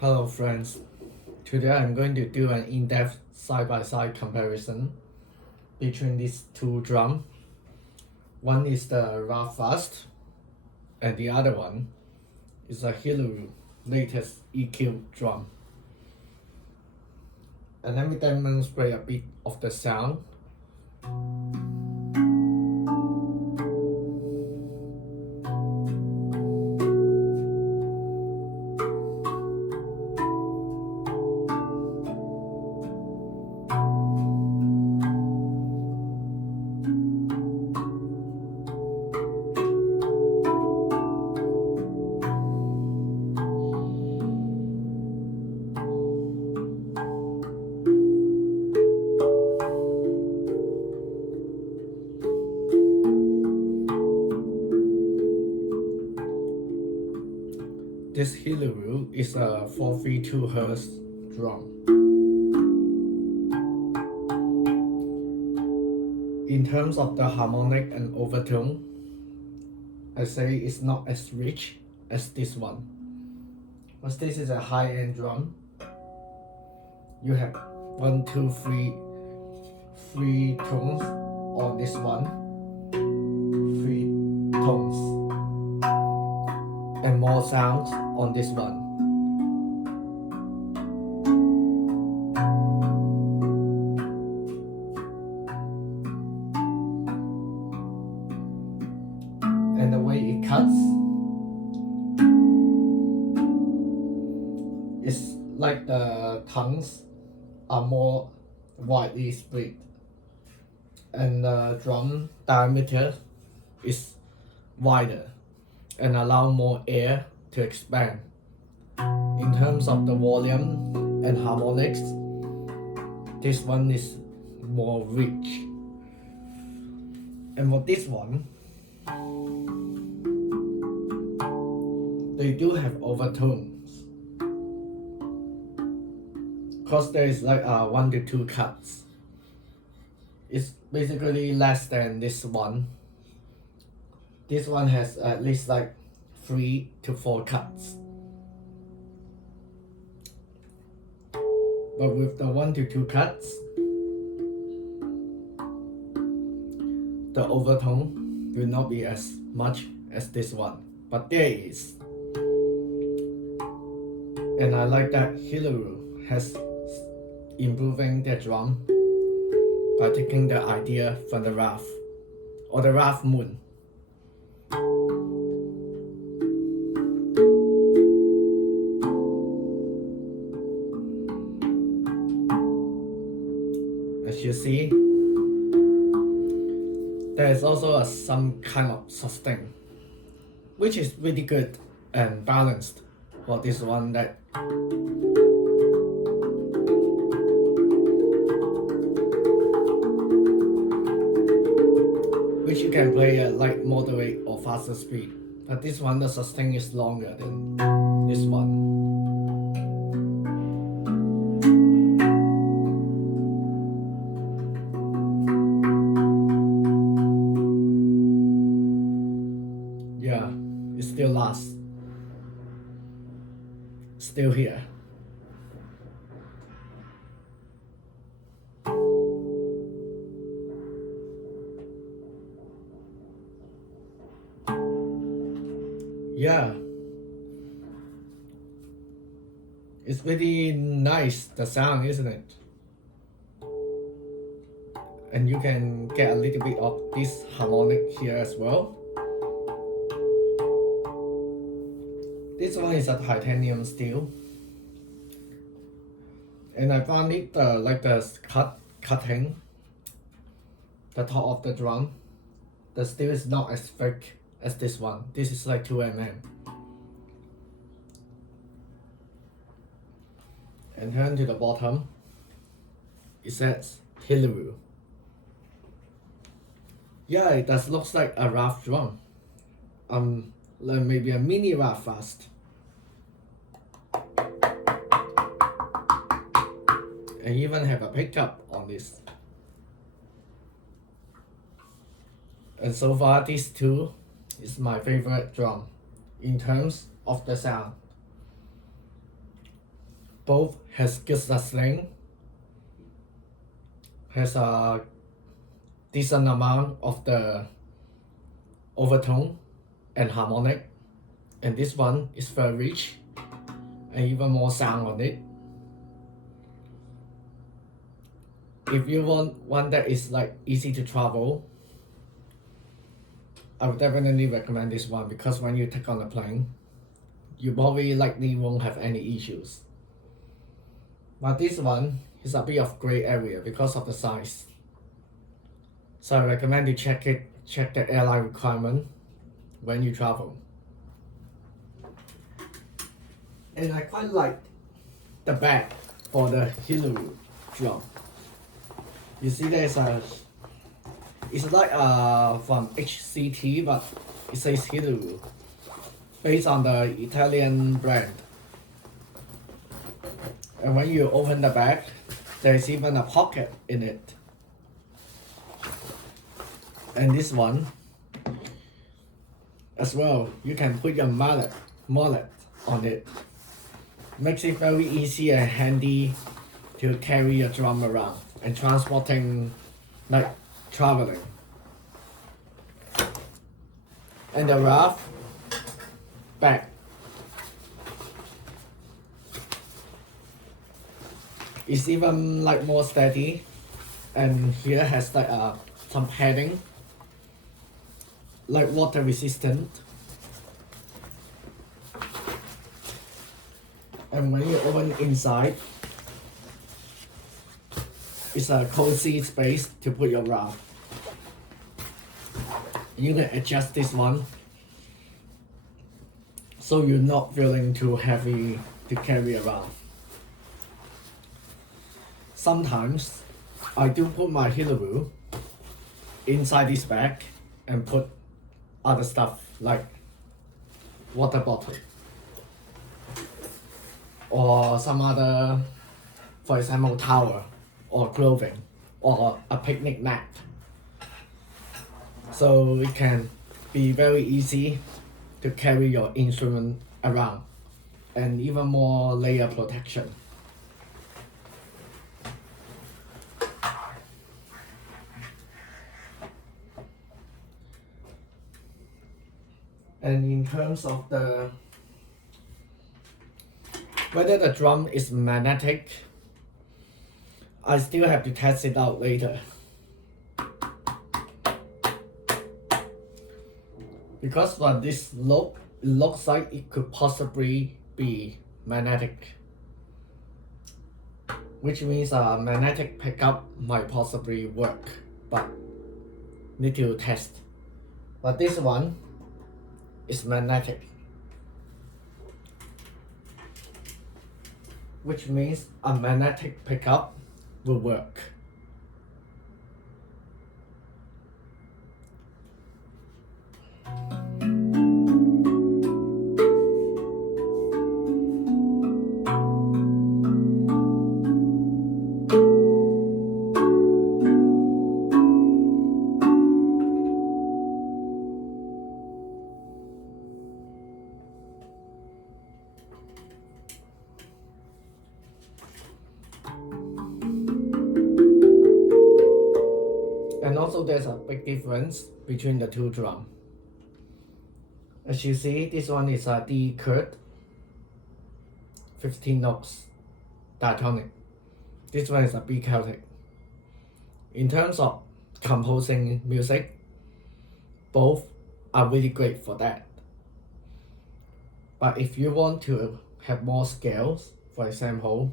Hello friends, today I'm going to do an in-depth side-by-side comparison between these two drums. One is the Rough Fast and the other one is a Hluru latest EQ drum. And let me demonstrate a bit of the sound. This Hluru is a 432 Hz drum. In terms of the harmonic and overtone, I say it's not as rich as this one. But this is a high-end drum. You have 1, 2, 3 tones on this one, 3 tones. And more sounds on this one. And the way it cuts is like the tongues are more widely split, and the drum diameter is wider and allow more air to expand. In terms of the volume and harmonics, this one is more rich. And for this one, they do have overtones, because there is like 1 to 2 cuts. It's basically less than this one. This one has at least like 3 to 4 cuts. But with the 1 to 2 cuts, the overtone will not be as much as this one. But there is. And I like that Hluru has improving their drum by taking the idea from the Rough or the Rough Moon. As you see, there is also some kind of sustain, which is really good and balanced for this one, that which you can play at like moderate or faster speed. But this one, the sustain is longer than this one. Yeah, it still lasts. Still here. Yeah, it's really nice, the sound, isn't it? And you can get a little bit of this harmonic here as well. This one is a titanium steel, and I found it like the cutting the top of the drum. The steel is not as thick as this one. This is like 2 mm. And turn to the bottom, it says Hluru. Yeah, it does looks like a Rough drum. Like maybe a mini Rough Fast. And even have a pickup on this. And so far, these two is my favorite drum in terms of the sound. both has good sustain, has a decent amount of the overtone and harmonic, and this one is very rich and even more sound on it. If you want one that is like easy to travel, I would definitely recommend this one, because when you take on a plane, you probably likely won't have any issues. But this one is a bit of gray area because of the size. So I recommend you check the airline requirement when you travel. And I quite like the bag for the Hluru drum. You see it's like from HCT, but it says Hluru, based on the Italian brand. And when you open the bag, there's even a pocket in it. And this one as well, you can put your mallet on it. Makes it very easy and handy to carry your drum around and transporting, like traveling. And the rough bag is even like more steady, and here has like some padding, like water resistant. And when you open inside, it's a cozy space to put your raft. You can adjust this one so you're not feeling too heavy to carry around. Sometimes I do put my Hluru inside this bag and put other stuff like water bottle or some other, for example, towel or clothing or a picnic mat. So it can be very easy to carry your instrument around, and even more layer protection. And in terms of whether the drum is magnetic, I still have to test it out later. Because from this look, it looks like it could possibly be magnetic, which means a magnetic pickup might possibly work, but need to test. But this one is magnetic, which means a magnetic pickup will work. And also there's a big difference between the two drums. As you see, this one is a D curd, 15 notes, diatonic. This one is a B Celtic. In terms of composing music, both are really great for that. But if you want to have more scales, for example,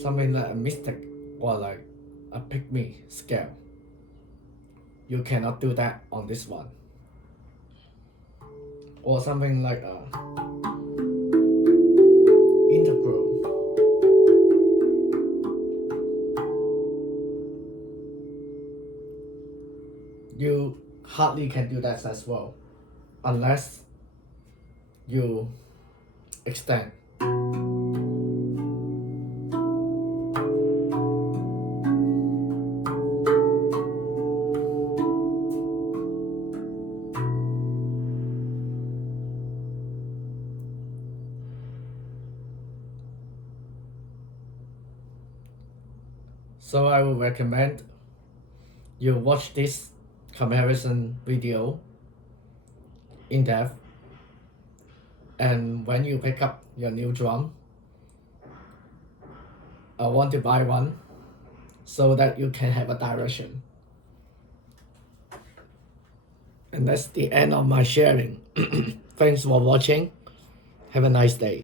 something like a mystic or like a pygmy scale, you cannot do that on this one. Or something like a integral. You hardly can do that as well, unless you extend. So I would recommend you watch this comparison video in depth, and when you pick up your new drum, I want to buy one so that you can have a direction. And that's the end of my sharing. Thanks for watching. Have a nice day.